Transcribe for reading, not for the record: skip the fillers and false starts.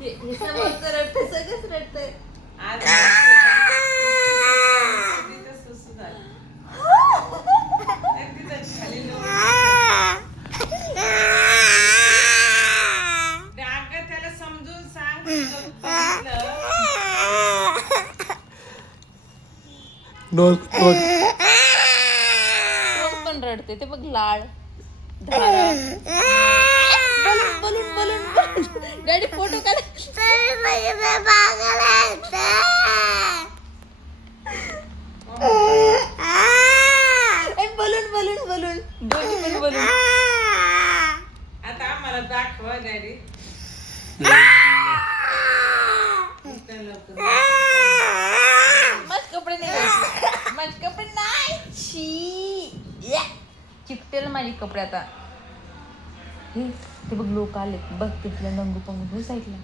हे समोरचं रडतंय, सगळंच रडतंय. आज सुसू झालं. तिथं खाली अगं त्याला समजून सांग. तोंड पण रडते ते बघ, लाळ balloon balloon balloon daddy photo काढ. बलून बलून बलून दोन्ही पण बलून. आता आम्हाला दाखवा डॅडी. माझे कपडे नाही, माझे कपडे नाही. चिकटेल माझे कपडे आता. हे ते बघ लोक आले बघ, तिथल्या नंगू पंगू साईडला.